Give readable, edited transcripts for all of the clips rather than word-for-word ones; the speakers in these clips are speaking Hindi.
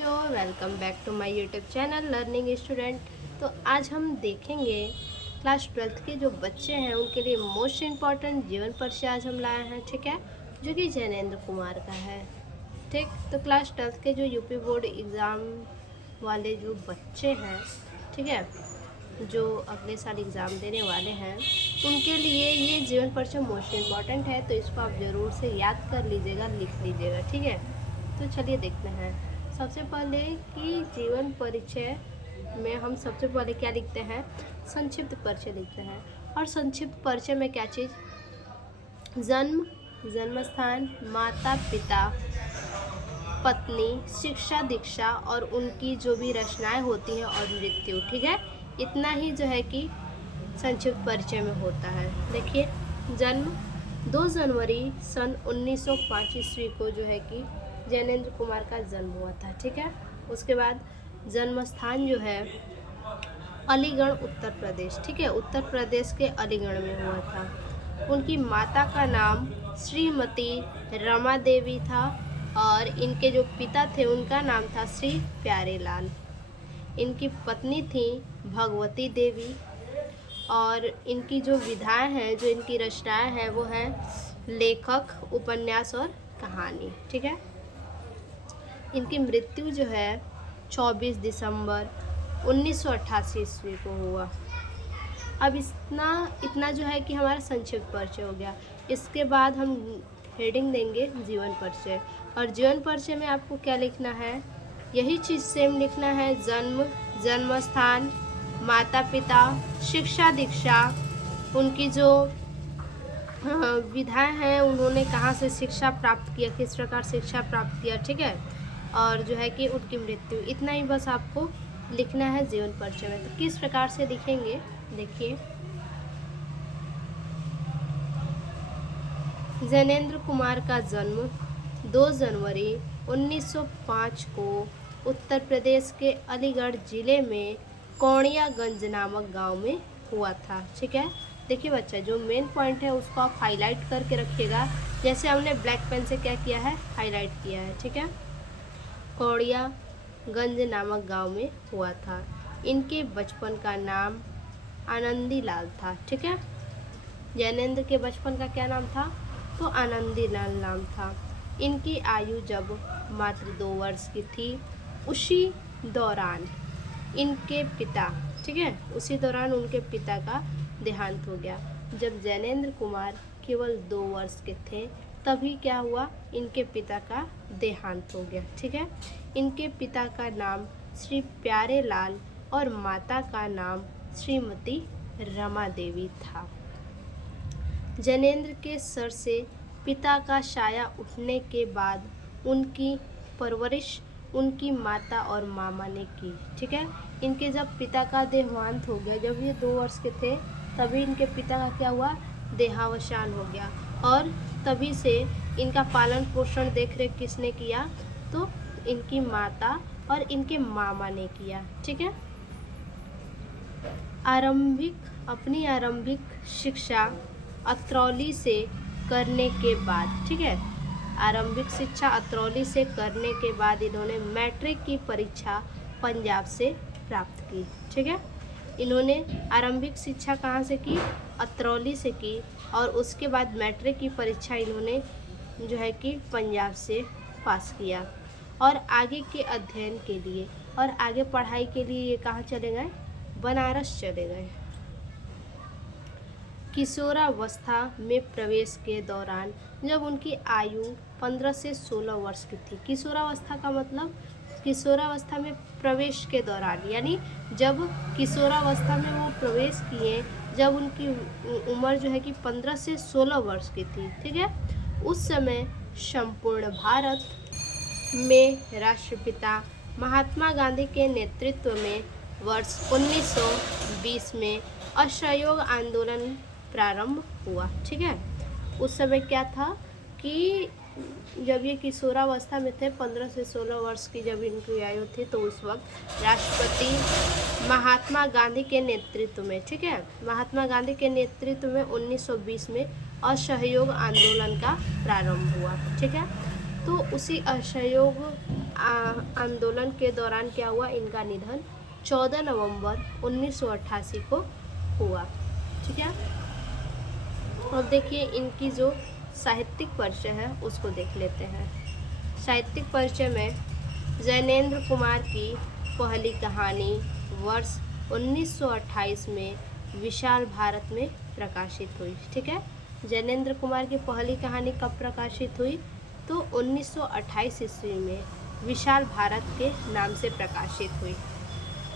बच्चों, welcome back to my YouTube channel learning student. तो आज हम देखेंगे क्लास 12th के जो बच्चे हैं उनके लिए मोस्ट इम्पॉर्टेंट जीवन परिचय आज हम लाए हैं, ठीक है, जो कि जैनेंद्र कुमार का है। ठीक, तो क्लास 12th के जो यूपी बोर्ड एग्ज़ाम वाले जो बच्चे हैं, ठीक है, जो अगले साल एग्ज़ाम देने वाले हैं, उनके लिए ये जीवन परिचय मोस्ट इम्पॉर्टेंट है। तो इसको आप ज़रूर से याद कर लीजिएगा, लिख लीजिएगा, ठीक है। तो चलिए देखते हैं। सबसे पहले कि जीवन परिचय में हम सबसे पहले क्या लिखते हैं, संक्षिप्त परिचय लिखते हैं। और संक्षिप्त परिचय में क्या चीज़, जन्म, जन्म स्थान, माता पिता, पत्नी, शिक्षा दीक्षा और उनकी जो भी रचनाएं होती हैं और मृत्यु, ठीक है। इतना ही जो है कि संक्षिप्त परिचय में होता है। देखिए, जन्म 2 जनवरी सन 1905 ईस्वी को जो है कि जैनेंद्र कुमार का जन्म हुआ था, ठीक है। उसके बाद जन्म स्थान जो है अलीगढ़ उत्तर प्रदेश, ठीक है, उत्तर प्रदेश के अलीगढ़ में हुआ था। उनकी माता का नाम श्रीमती रमा देवी था और इनके जो पिता थे उनका नाम था श्री प्यारेलाल। इनकी पत्नी थी भगवती देवी और इनकी जो विधाएं हैं, जो इनकी रचनाएं हैं, वो है लेखक, उपन्यास और कहानी, ठीक है। इनकी मृत्यु जो है 24 दिसंबर 1988 ईस्वी को हुआ। अब इतना जो है कि हमारा संक्षिप्त परिचय हो गया। इसके बाद हम हेडिंग देंगे जीवन परिचय। और जीवन परिचय में आपको क्या लिखना है, यही चीज़ सेम लिखना है। जन्म, जन्म स्थान, माता पिता, शिक्षा दीक्षा, उनकी जो विधाएं हैं, उन्होंने कहाँ से शिक्षा प्राप्त किया, किस प्रकार शिक्षा प्राप्त किया, ठीक है, और जो है कि उनकी मृत्यु। इतना ही बस आपको लिखना है जीवन परिचय में। तो किस प्रकार से लिखेंगे, देखिए, जैनेंद्र कुमार का जन्म 2 जनवरी 1905 को उत्तर प्रदेश के अलीगढ़ जिले में कौड़ियागंज नामक गांव में हुआ था, ठीक है। देखिए बच्चा, जो मेन पॉइंट है उसको आप हाईलाइट करके रखिएगा, जैसे हमने ब्लैक पेन से क्या किया है, हाईलाइट किया है, ठीक है। कौड़ियागंज नामक गांव में हुआ था। इनके बचपन का नाम आनंदी लाल था, ठीक है। जैनेंद्र के बचपन का क्या नाम था, तो आनंदी लाल नाम था। इनकी आयु जब मात्र 2 वर्ष की थी, उसी दौरान इनके पिता, ठीक है, उसी दौरान उनके पिता का देहांत हो गया। जब जैनेंद्र कुमार केवल 2 वर्ष के थे, तभी क्या हुआ, इनके पिता का देहांत हो गया, ठीक है। इनके पिता का नाम श्री प्यारे लाल और माता का नाम श्रीमती रमा देवी था। जैनेंद्र के सर से पिता का साया उठने के बाद उनकी परवरिश उनकी माता और मामा ने की, ठीक है। इनके जब पिता का देहांत हो गया, जब ये 2 वर्ष के थे, तभी इनके पिता का क्या हुआ, देहावसान हो गया। और तभी से इनका पालन पोषण देख रेख किसने किया, तो इनकी माता और इनके मामा ने किया, ठीक है। अपनी आरंभिक शिक्षा अतरौली से करने के बाद, ठीक है, आरंभिक शिक्षा अतरौली से करने के बाद इन्होंने मैट्रिक की परीक्षा पंजाब से प्राप्त की, ठीक है। इन्होंने आरंभिक शिक्षा कहाँ से की, अतरौली से की, और उसके बाद मैट्रिक की परीक्षा इन्होंने जो है कि पंजाब से पास किया। और आगे के अध्ययन के लिए और आगे पढ़ाई के लिए ये कहाँ चले गए, बनारस चले गए। किशोरावस्था में प्रवेश के दौरान जब उनकी आयु 15 से 16 वर्ष की थी, किशोरावस्था का मतलब किशोरावस्था में प्रवेश के दौरान, यानी जब किशोरावस्था में वो प्रवेश किए, जब उनकी उम्र जो है कि 15 से 16 वर्ष की थी, ठीक है, उस समय संपूर्ण भारत में राष्ट्रपिता महात्मा गांधी के नेतृत्व में वर्ष 1920 में असहयोग आंदोलन प्रारंभ हुआ, ठीक है। उस समय क्या था कि जब ये किशोरावस्था में थे, 15 से 16 वर्ष की जब इनकी आयु थी, तो उस वक्त राष्ट्रपति महात्मा गांधी के नेतृत्व में, ठीक है, महात्मा गांधी के नेतृत्व में 1920 में असहयोग आंदोलन का प्रारंभ हुआ, ठीक है। तो उसी असहयोग आंदोलन के दौरान क्या हुआ, इनका निधन 14 नवंबर 1988 को हुआ। ठीक है, अब देखिए इनकी जो साहित्यिक परिचय है उसको देख लेते हैं। साहित्यिक परिचय में जैनेंद्र कुमार की पहली कहानी वर्ष 1928 में विशाल भारत में प्रकाशित हुई। ठीक है, जैनेंद्र कुमार की पहली कहानी कब प्रकाशित हुई, तो 1928 ईस्वी में विशाल भारत के नाम से प्रकाशित हुई,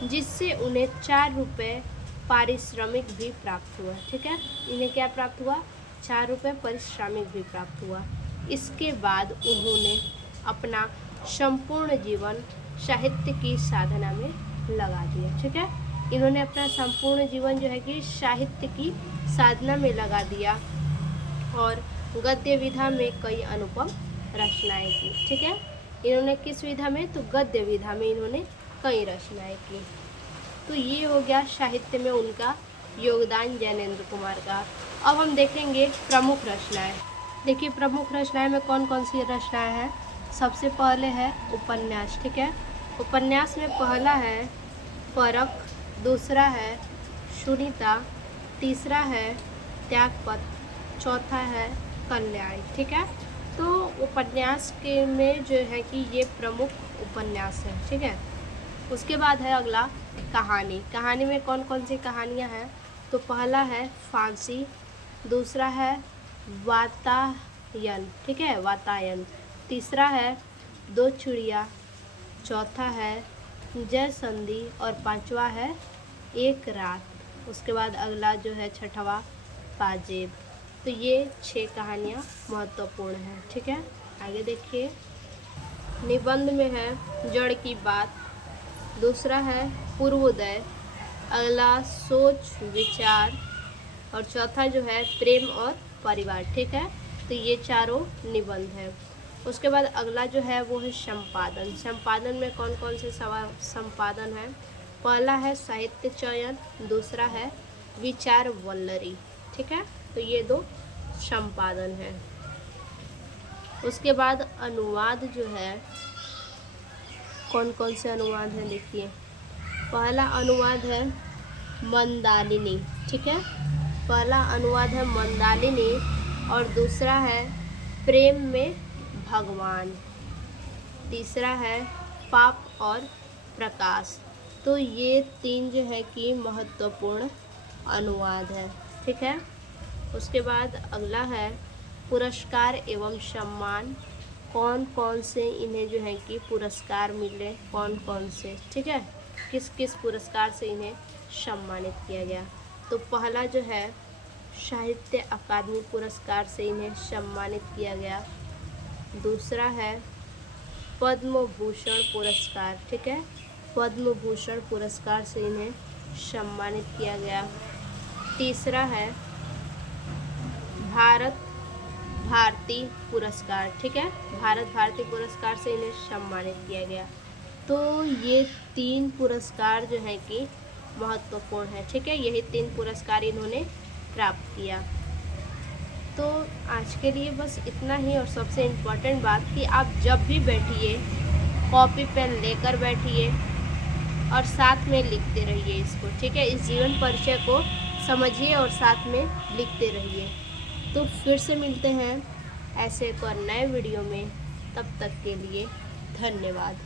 जिससे उन्हें 4 रुपये पारिश्रमिक भी प्राप्त हुआ। ठीक है, इन्हें क्या प्राप्त हुआ, 4 रुपये पारिश्रमिक भी प्राप्त हुआ। इसके बाद उन्होंने अपना संपूर्ण जीवन साहित्य की साधना में लगा दिया। ठीक है, इन्होंने अपना संपूर्ण जीवन जो है कि साहित्य की साधना में लगा दिया और गद्य विधा में कई अनुपम रचनाएं की। ठीक है, इन्होंने किस विधा में, तो गद्य विधा में इन्होंने कई रचनाएं की। तो ये हो गया साहित्य में उनका योगदान जैनेंद्र कुमार का। अब हम देखेंगे प्रमुख रचनाएं। देखिए प्रमुख रचनाएं में कौन कौन सी रचनाएं हैं। सबसे पहले है उपन्यास। ठीक है, उपन्यास में पहला है परख, दूसरा है सुनीता, तीसरा है त्यागपत्र, चौथा है कल्याणी। ठीक है, तो उपन्यास के में जो है कि ये प्रमुख उपन्यास है। ठीक है, उसके बाद है अगला कहानी। कहानी में कौन कौन सी कहानियाँ हैं, तो पहला है फांसी, दूसरा है वातायन। ठीक है, वातायन, तीसरा है दो चिड़िया, चौथा है जय संधि और पांचवा है एक रात। उसके बाद अगला जो है छठवा पाजेब। तो ये 6 कहानियाँ महत्वपूर्ण हैं। ठीक है, आगे देखिए निबंध में है जड़ की बात, दूसरा है पूर्वोदय, अगला सोच विचार और चौथा जो है प्रेम और परिवार। ठीक है, तो ये चारों निबंध हैं। उसके बाद अगला जो है वो है संपादन। संपादन में कौन कौन से संपादन है, पहला है साहित्य चयन, दूसरा है विचार वल्लरी। ठीक है, तो ये 2 संपादन है। उसके बाद अनुवाद जो है, कौन कौन से अनुवाद हैं देखिए, पहला अनुवाद है मंदालिनी। ठीक है, पहला अनुवाद है मंदालिनी और दूसरा है प्रेम में भगवान, तीसरा है पाप और प्रकाश। तो ये 3 जो है कि महत्वपूर्ण अनुवाद है। ठीक है, उसके बाद अगला है पुरस्कार एवं सम्मान, कौन कौन से इन्हें जो है कि पुरस्कार मिले, कौन कौन से। ठीक है, किस किस पुरस्कार से इन्हें सम्मानित किया गया, तो पहला जो है साहित्य अकादमी पुरस्कार से इन्हें सम्मानित किया गया, दूसरा है पद्म भूषण पुरस्कार। ठीक है, पद्म भूषण पुरस्कार से इन्हें सम्मानित किया गया, तीसरा है भारत भारती पुरस्कार। ठीक है, भारत भारती पुरस्कार से इन्हें सम्मानित किया गया। तो ये 3 पुरस्कार जो हैं कि महत्वपूर्ण है। ठीक है, यही 3 पुरस्कार इन्होंने प्राप्त किया। तो आज के लिए बस इतना ही। और सबसे इम्पोर्टेंट बात कि आप जब भी बैठिए कॉपी पेन लेकर बैठिए और साथ में लिखते रहिए इसको। ठीक है, इस जीवन परिचय को समझिए और साथ में लिखते रहिए। तो फिर से मिलते हैं ऐसे एक और नए वीडियो में, तब तक के लिए धन्यवाद।